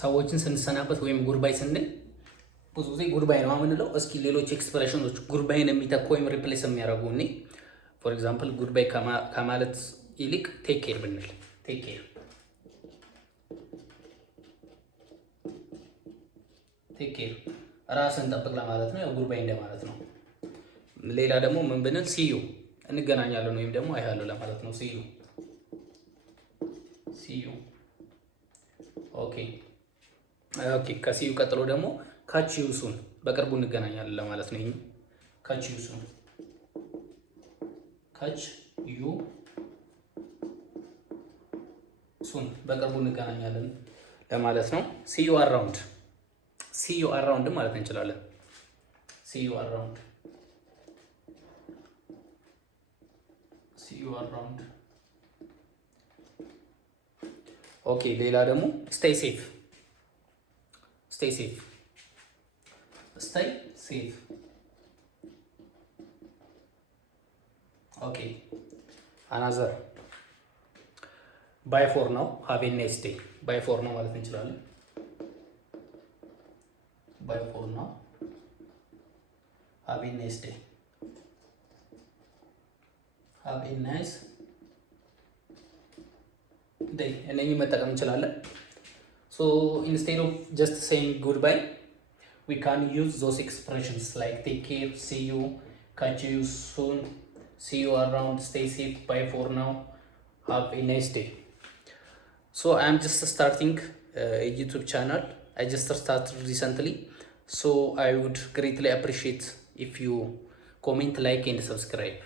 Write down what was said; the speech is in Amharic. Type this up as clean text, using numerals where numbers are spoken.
ሰዎችን ስንሰናበት ወይም ጉድባይ ስንል ብዙ ጊዜ ጉድባይ ነው የምንለው። እስኪ ሌሎች ኤክስፕሬሽኖች ጉድባይን የሚተኩ ወይም ሪፕሌስ የሚያደርጉ እኔ ፎር ኤግዛምፕል ጉድባይ ከማለት ይልቅ ቴክ ኬር ብንል፣ ቴክ ኬር፣ ቴክ ኬር ራስን ጠብቅ ለማለት ነው። ያው ጉድባይ እንደማለት ነው። ሌላ ደግሞ ምን ብንል ሲዩ እንገናኛለን ወይም ደግሞ አይሃለሁ ለማለት ነው። ሲዩ ሲዩ። ኦኬ ኦኬ። ከሲዩ ቀጥሎ ደግሞ ካች ዩ ሱን በቅርቡ እንገናኛለን ለማለት ነው። ይሄ ካች ዩ ሱን፣ ካች ዩ ሱን በቅርቡ እንገናኛለን ለማለት ነው። ሲዩ አራውንድ፣ ሲዩ አራውንድ ማለት እንችላለን። ሲዩ አራውንድ፣ ሲዩ አራውንድ። ኦኬ ሌላ ደግሞ ስቴይ ሴፍ፣ ስቴይ ሴፍ፣ ስቴይ ሴፍ። ኦኬ አናዘር ባይ ፎር ነው። ሃቭ ኤ ናይስ ዴይ። ባይ ፎር ነው ማለት እንችላለን። ባይ ፎር ነው። ሃቭ ኤ ናይስ ዴይ፣ ሃቭ ኤ ናይስ ዴይ። እነኚህ መጠቀም እንችላለን። ሶ ኢንስቴድ ኦፍ ጀስት ሴይንግ ጉድባይ we can use those expressions like take care, see you, catch you soon, see you around, stay safe, bye for now, have a nice day. So I am just starting a YouTube channel. I just started recently, so I would greatly appreciate if you comment, like and subscribe.